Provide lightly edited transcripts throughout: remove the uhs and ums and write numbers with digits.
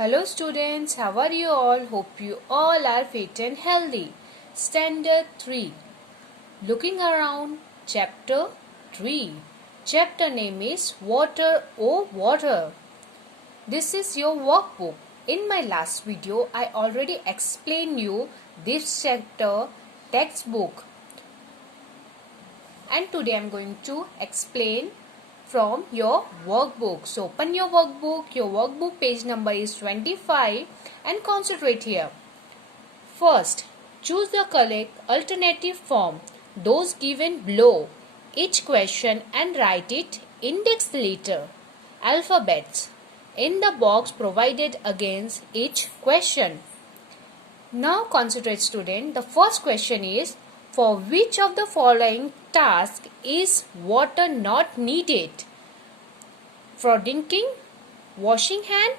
Hello students, how are you all? Hope you all are fit and healthy. Standard 3. Looking around, chapter 3. Chapter name is Water, Oh Water. This is your workbook. In my last video, I already explained you this chapter textbook. And today I am going to explain from your workbook. So open your workbook page number is 25 and concentrate here. First, choose the correct alternative form, those given below each question and write it index letter, alphabets in the box provided against each question. Now concentrate student. The first question is, for which of the following tasks is water not needed? For drinking, washing hand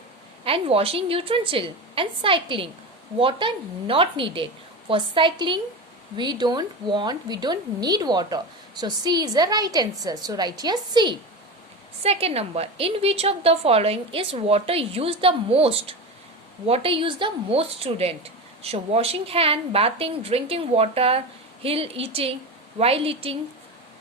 and washing utensil, and cycling. Water not needed. For cycling, we don't need water. So C is the right answer. So write here C. Second number, in which of the following is water used the most? Water used the most student. So washing hand, bathing, drinking water, while eating,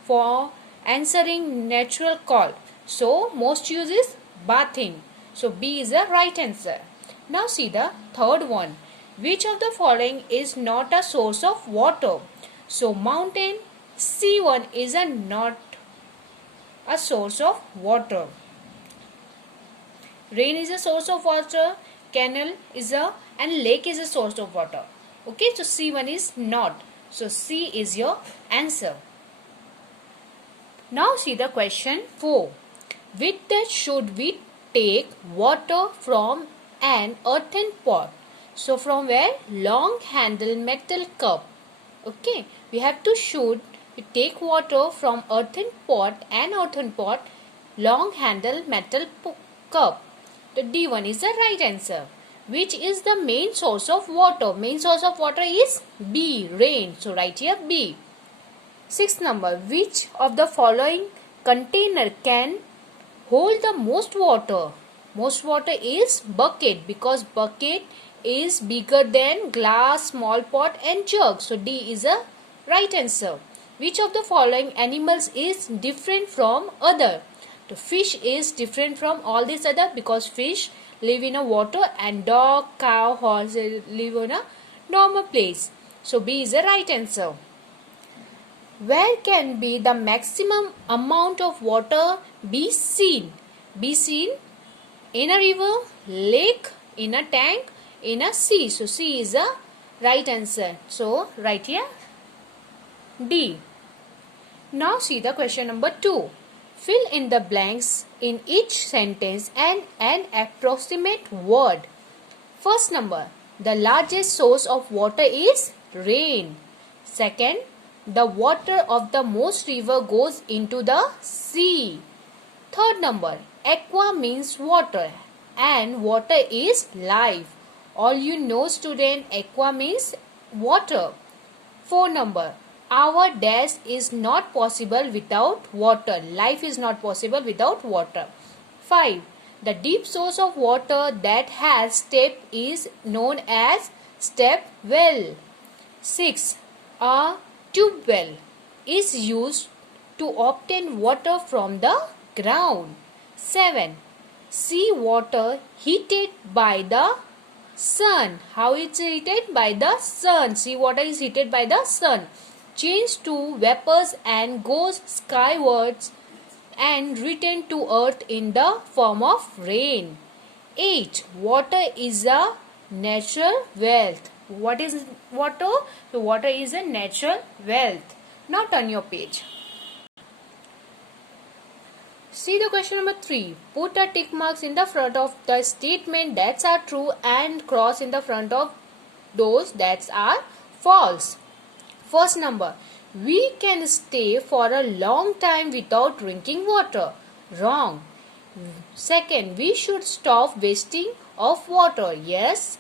for answering natural call. So most use is bathing. So B is the right answer. Now see the third one. Which of the following is not a source of water? So mountain, C1 is not a source of water. Rain is a source of water, canal is and lake is a source of water. Okay, so C1 is not. So C is your answer. Now see the question 4. With that should we take water from an earthen pot? So from where? Long handle metal cup. Okay, we have to take water from earthen pot, long handle metal cup. The D1 is the right answer. Which is the main source of water? Main source of water is B, rain. So write here B. Sixth number, which of the following container can hold the most water? Most water is bucket, because bucket is bigger than glass, small pot and jug. So D is the right answer. Which of the following animals is different from other? The fish is different from all these other, because fish live in a water and dog, cow, horse live in a normal place. So B is the right answer. Where can be the maximum amount of water be seen? Be seen in a river, lake, in a tank, in a sea. So C is the right answer. So write here D. Now see the question number 2. Fill in the blanks in each sentence and an approximate word. First number, the largest source of water is rain. Second, the water of the most river goes into the sea. Third number, aqua means water and water is life. All you know student, aqua means water. 4 number, our dash is not possible without water. Life is not possible without water. 5. The deep source of water that has step is known as step well. 6. A tube well is used to obtain water from the ground. 7. Sea water heated by the sun. How it's heated? By the sun. Sea water is heated by the sun. Change to vapors and goes skywards and return to earth in the form of rain. 8. Water is a natural wealth. What is water? So water is a natural wealth. Now turn your page. See the question number 3. Put a tick marks in the front of the statement that are true and cross in the front of those that are false. First number, we can stay for a long time without drinking water. Wrong. Second, we should stop wasting of water. Yes.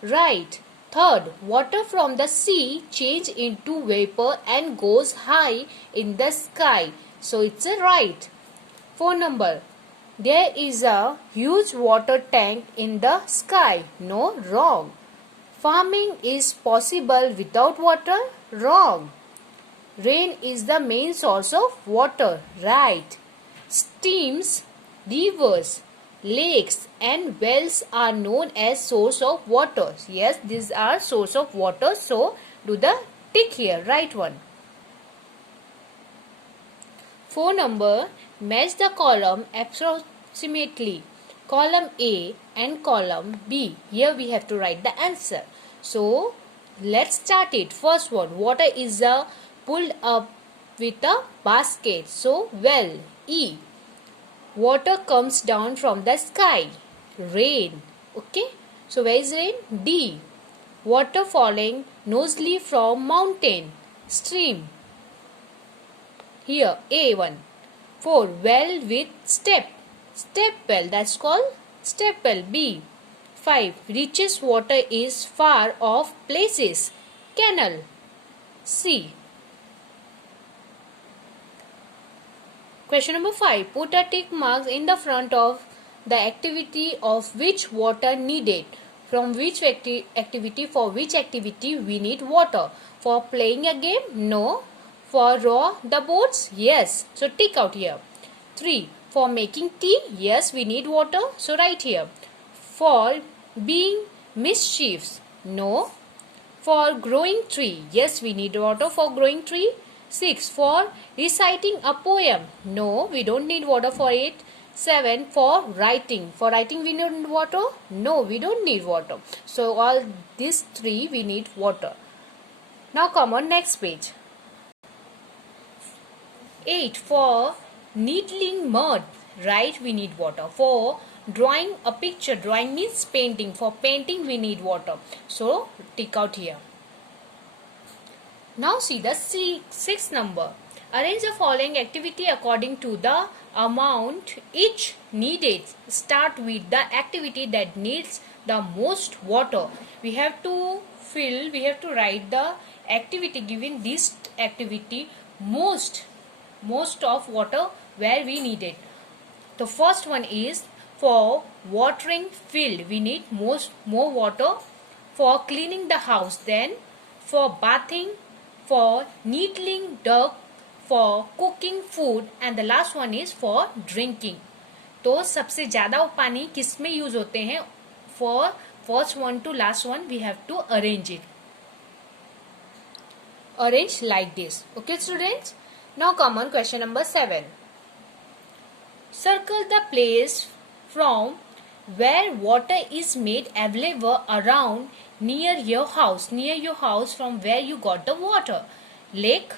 Right. Third, water from the sea changes into vapor and goes high in the sky. So it's a right. 4 number, There is a huge water tank in the sky. No, wrong. Farming is possible without water. Wrong. Rain is the main source of water. Right. Streams, rivers, lakes and wells are known as source of water. Yes, these are source of water. So, do the tick here. Right one. 4 number, match the column approximately. Column A and column B. Here we have to write the answer. So, let's start it. First one, water is pulled up with a basket. So, well, E. Water comes down from the sky. Rain. Okay. So, where is rain? D. Water falling noisily from mountain. Stream. Here, A1. 4. Well with step. Step well, that's called step well. B. 5. Richest water is far off places. Canal. C. Question number 5. Put a tick mark in the front of the activity of which water needed. From which activity, for which activity we need water. For playing a game? No. For row the boats? Yes. So tick out here. 3. For making tea? Yes, we need water. So write here. For being mischiefs? No. For growing tree? Yes, we need water for growing tree. 6. For reciting a poem? No, we don't need water for it. 7. For writing. For writing we need water? No, we don't need water. So all these 3 we need water. Now come on next page. 8. For needling mud, right, we need water. For drawing a picture, drawing means painting. For painting we need water. So tick out here. Now see the sixth number. Arrange the following activity according to the amount each needed. Start with the activity that needs the most water. We have to write the activity given this activity most of water where we need it. The first one is for watering field. We need more water. For cleaning the house, then for bathing, for needling dirt, for cooking food, and the last one is for drinking. तो सबसे ज़्यादा पानी किस में use होते हैं? For first one to last one we have to arrange it. Arrange like this. Okay students? Now come on question number 7. Circle the place from where water is made available around near your house. Near your house, from where you got the water. Lake,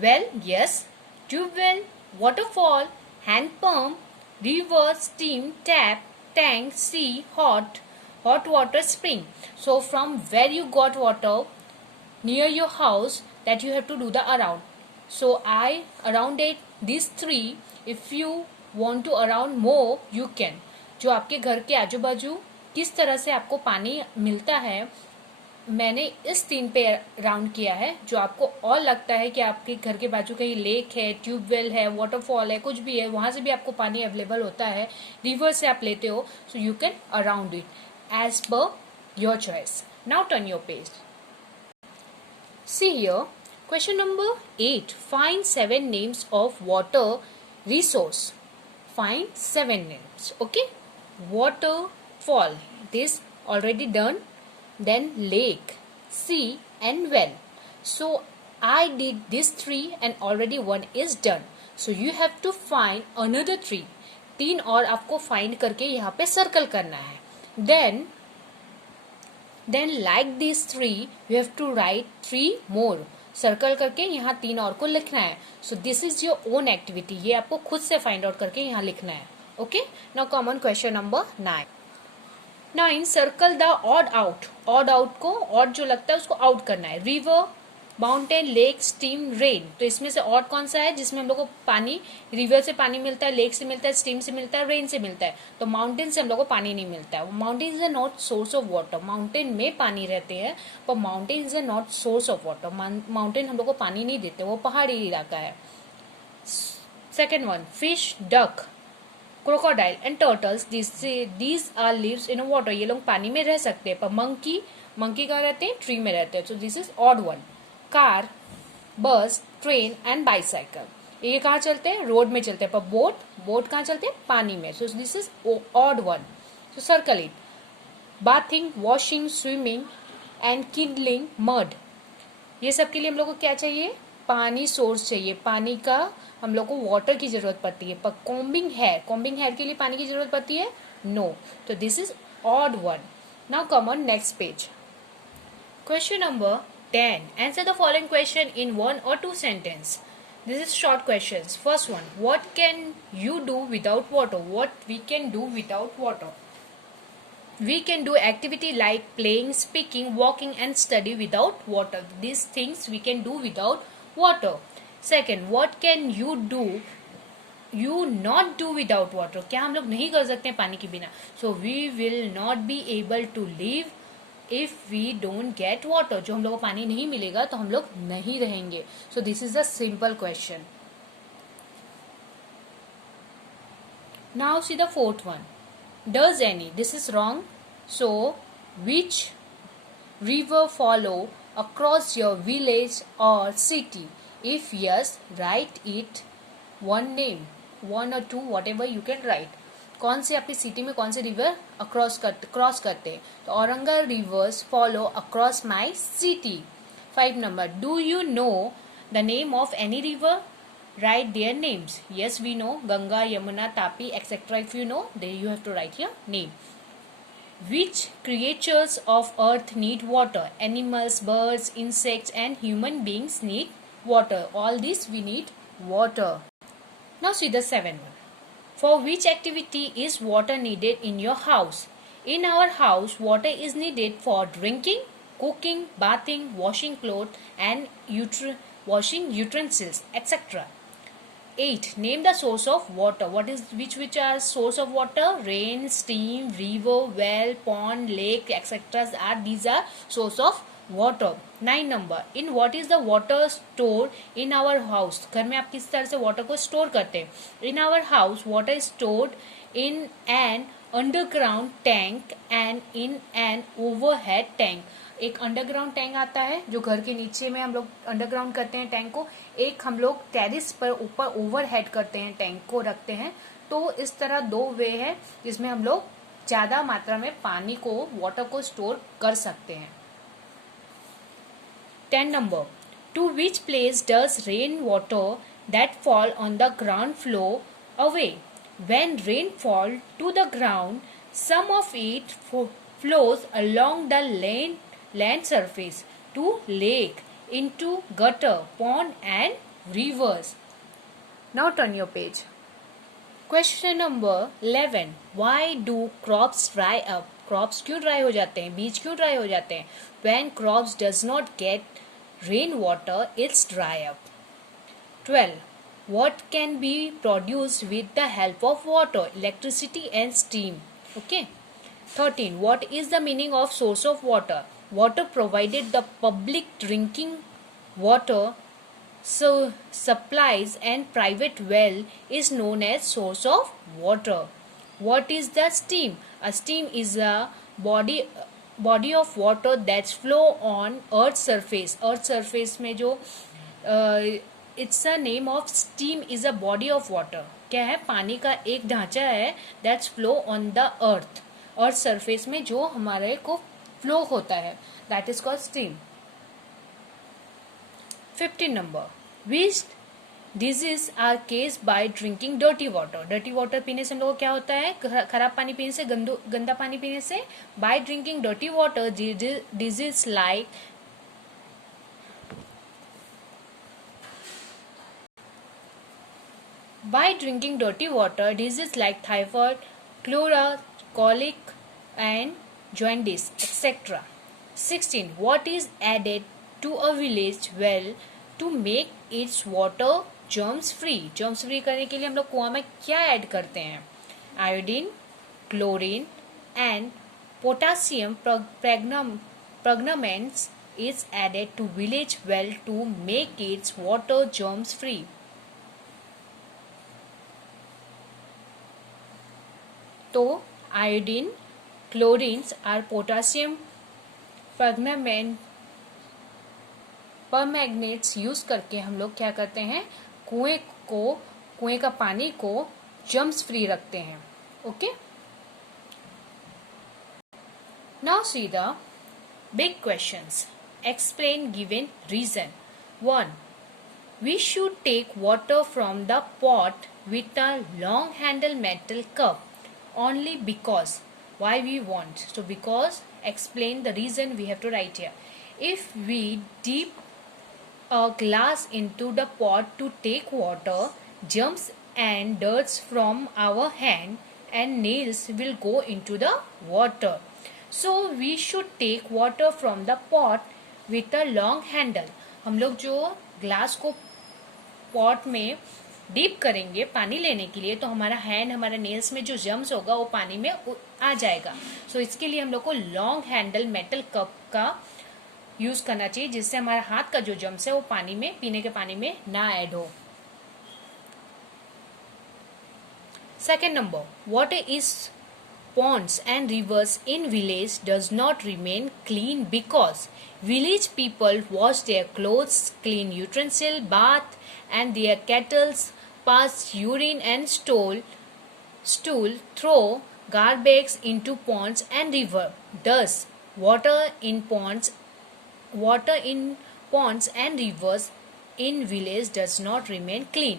well, yes. Tube well, waterfall, hand pump, river, steam, tap, tank, sea, hot water spring. So from where you got water near your house, that you have to do the around. So I arounded these 3. If you want to around more, you can. जो आपके घर के आजू बाजू किस तरह से आपको पानी मिलता है, मैंने इस 3 पे राउंड किया है. जो आपको और लगता है कि आपके घर के बाजू कहीं लेक है, ट्यूबवेल है, वाटरफॉल है, कुछ भी है, वहां से भी आपको पानी अवेलेबल होता है, रिवर से आप लेते हो, so you can around it as per your choice. Now turn your page. See here question number 8. Find 7 names of water resource. Find 7 names. Okay. Waterfall. This already done. Then lake, sea and well. So I did this 3 and already 1 is done. So you have to find another 3. 3 और आपको find करके यहाँ पे circle करना है. Then like these 3 you have to write 3 more. Circle करके यहाँ 3 और को लिखना है. सो this is your own activity. ये आपको खुद से फाइंड आउट करके यहाँ लिखना है. Okay. Now common question number 9. Circle the odd out. Odd out को ऑड जो लगता है उसको आउट करना है. River, mountain, lake, steam, rain. तो इसमें से ऑड कौन सा है जिसमें हम लोग को पानी रिवर से पानी मिलता है, लेक से मिलता है, स्टीम से मिलता है, रेन से मिलता है. तो माउंटेन से हम लोग को पानी नहीं मिलता है. Mountain is a not source of water. Mountain में पानी रहते हैं पर mountain is a not source of water. Mountain हम लोग को पानी नहीं देते, वो पहाड़ी इलाका है. Second one, fish, duck. Crocodile and turtles these are lives in water, ये लोग पानी में रह सकते हैं. पर मंकी कहाँ रहते हैं? ट्री में रहते हैं. सो this is odd one. Car, बस, ट्रेन एंड बाइसाइकिल, ये कहाँ चलते हैं? रोड में चलते हैं. पर बोट कहाँ चलते हैं? पानी में. So this is odd one. So circle it. Bathing, washing, swimming and kindling mud, ये सब के लिए हम लोग को क्या चाहिए? पानी सोर्स चाहिए. पानी का हम लोग को वाटर की जरूरत पड़ती है. पर कॉम्बिंग हेयर के लिए पानी की जरूरत पड़ती है? नो. तो this is odd one. Now come on next page. Question number 10. Answer the following question in one or two sentences. This is short questions. First one. What can you do without water? What we can do without water? We can do activity like playing, speaking, walking and study without water. These things we can do without water. Second. What can you do? You not do without water. क्या हम लोग नहीं कर सकते पानी के बिना? So we will not be able to live if we don't get water. जो हम लोग को पानी नहीं मिलेगा तो हम लोग नहीं रहेंगे. So this is a simple question. Now see the fourth one. Does any? This is wrong. So which river follow across your village or city? If yes, write it one name, one or two, whatever you can write. कौन से आपकी city में कौन से river cross करते हैं? तो Auranga rivers follow across my city. 5 number. Do you know the name of any river? Write their names. Yes we know Ganga, Yamuna, Tapi etcetera. If you know then you have to write your name. Which creatures of earth need water? Animals, birds, insects and human beings need water. All these we need water. Now see the 7th one. For which activity is water needed in your house? In our house, water is needed for drinking, cooking, bathing, washing clothes and washing utensils, etc. 8. Name the source of water. Which are source of water? Rain, steam, river, well, pond, lake, etc. These are source of water. 9 number. In what is the water stored in our house? घर में आप किस तरह से water को store करते हैं? In our house, water is stored in an underground tank and in an overhead tank. एक अंडरग्राउंड टैंक आता है जो घर के नीचे में हम लोग अंडरग्राउंड करते हैं टैंक को. एक हम लोग टेरिस पर ऊपर ओवरहेड करते हैं, टैंक को रखते हैं. तो इस तरह 2 वे है जिसमें हम लोग ज्यादा मात्रा में पानी को, वाटर को स्टोर कर सकते हैं. 10 number. To which place does rain water that fall on the ground flow away? When rain fall to the ground, some of it flows along the land surface to lake, into gutter, pond and rivers. Now turn your page. Question number 11. Why do crops dry up? Crops क्यों dry हो जाते हैं? बीज क्यों dry हो जाते हैं? When crops does not get rain water, it's dry up. 12. What can be produced with the help of water? Electricity and steam. Okay. 13. What is the meaning of source of water? Water provided the public drinking water so supplies and private well is known as source of water. What is the steam? A steam is a body of water that flow on earth surface. Earth surface में जो it's a name of steam is a body of water. क्या है? पानी का एक ढांचा है that's flow on the earth. earth surface में जो हमारे को flow होता है that is called steam. 15 number. Which diseases are caused by drinking dirty water? Dirty water पीने से हम लोगों को क्या होता है? खराब पानी पीने से, गंदा पानी पीने से. By drinking dirty water, diseases like typhoid, cholera, colic and jaundice, etc. 16. What is added to a village well to make its water germs free? germs free करने के लिए हम लोग कुआं में क्या ऐड करते हैं? Iodine, chlorine and potassium permanganate is added to village well to make its water germs free. तो आयोडीन, क्लोरीन्स और पोटासियम परमैंगनेट्स यूज करके हम लोग क्या करते हैं, कुएं का पानी को जर्म्स फ्री रखते हैं. Okay, now see the big questions. Explain given reason. 1. We should take water from the pot with a long handle metal cup only because. Why we want? So because, explain the reason we have to write here. If we dip a glass into the pot to take water, germs and dirts from our hand and nails will go into the water. So we should take water from the pot with a long handle. हम लोग जो glass को pot में deep करेंगे पानी लेने के लिए, तो हमारा हैंड, हमारा नेल्स में जो जर्म्स होगा वो पानी में आ जाएगा. सो इसके लिए हम लोग को लॉन्ग हैंडल मेटल कप का यूज करना चाहिए, जिससे हमारा हाथ का जो जर्म्स है वो पानी में, पीने के पानी में ना ऐड हो. Second number, water is ponds and rivers in village does not remain clean because village people wash their clothes, clean utensil, bath, and their kettles, pass urine and stool throw garbage into ponds and river. Thus, water in ponds and rivers in village does not remain clean.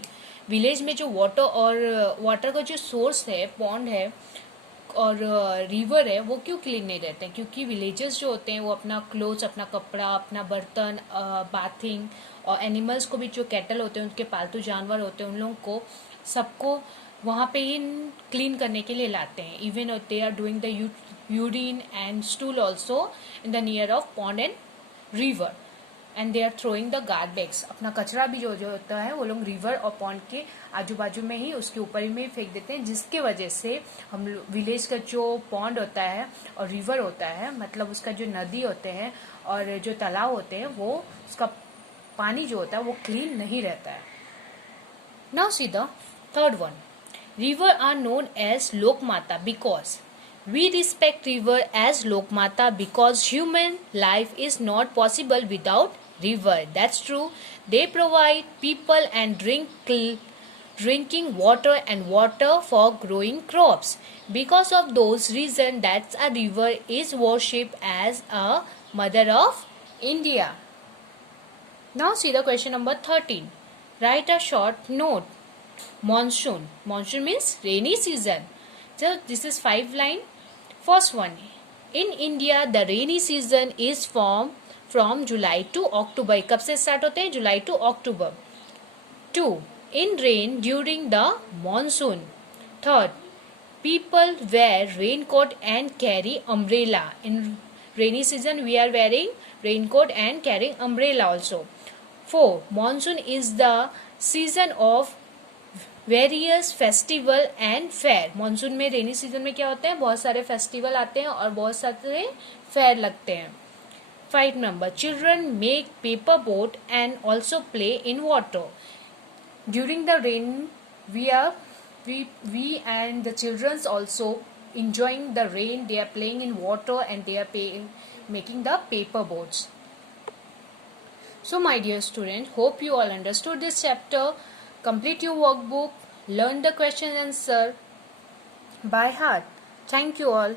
Village में जो water का जो source है, pond है और river है, वो क्यों क्लीन नहीं रहते हैं? क्योंकि विलेजेस जो होते हैं वो अपना क्लोथ्स, अपना कपड़ा, अपना बर्तन, बाथिंग, और एनिमल्स को भी, जो कैटल होते हैं, उनके पालतू जानवर होते हैं, उन लोगों को सबको वहाँ पे ही क्लीन करने के लिए लाते हैं. Even they are doing the urine and stool also in the near of pond and river, and they are throwing the garbage. अपना कचरा भी जो होता है वो लोग रिवर और पॉन्ड के आजू बाजू में ही, उसके ऊपर ही में फेंक देते हैं, जिसके वजह से हम विलेज का जो पॉन्ड होता है और रिवर होता है, मतलब उसका जो नदी होते हैं और जो तालाब होते हैं, वो उसका पानी जो होता है वो क्लीन नहीं रहता है. Now see the third one. River are known as Lokmata because. We respect river as Lokmata because human life is not possible without river. That's true. They provide people and drinking water and water for growing crops. Because of those reasons, that a river is worshipped as a mother of India. Now see the question number 13. Write a short note. Monsoon. Monsoon means rainy season. So this is 5 line. First one, in India the rainy season is from July to October. कब से start होते हैं? July to October. 2. In rain during the monsoon. Third, people wear raincoat and carry umbrella. In rainy season we are wearing raincoat and carrying umbrella also. 4. Monsoon is the season of various festival and fair. Monsoon में, rainy season में क्या होता है? बहुत सारे festival आते हैं और बहुत सारे फेयर लगते हैं. 5 number, children make paper boat and also play in water. During the rain we and the children also enjoying the rain. They are playing in water and they are making the paper boats. So my dear student, hope you all understood this chapter. Complete your workbook, learn the question and answer by heart. Thank you all.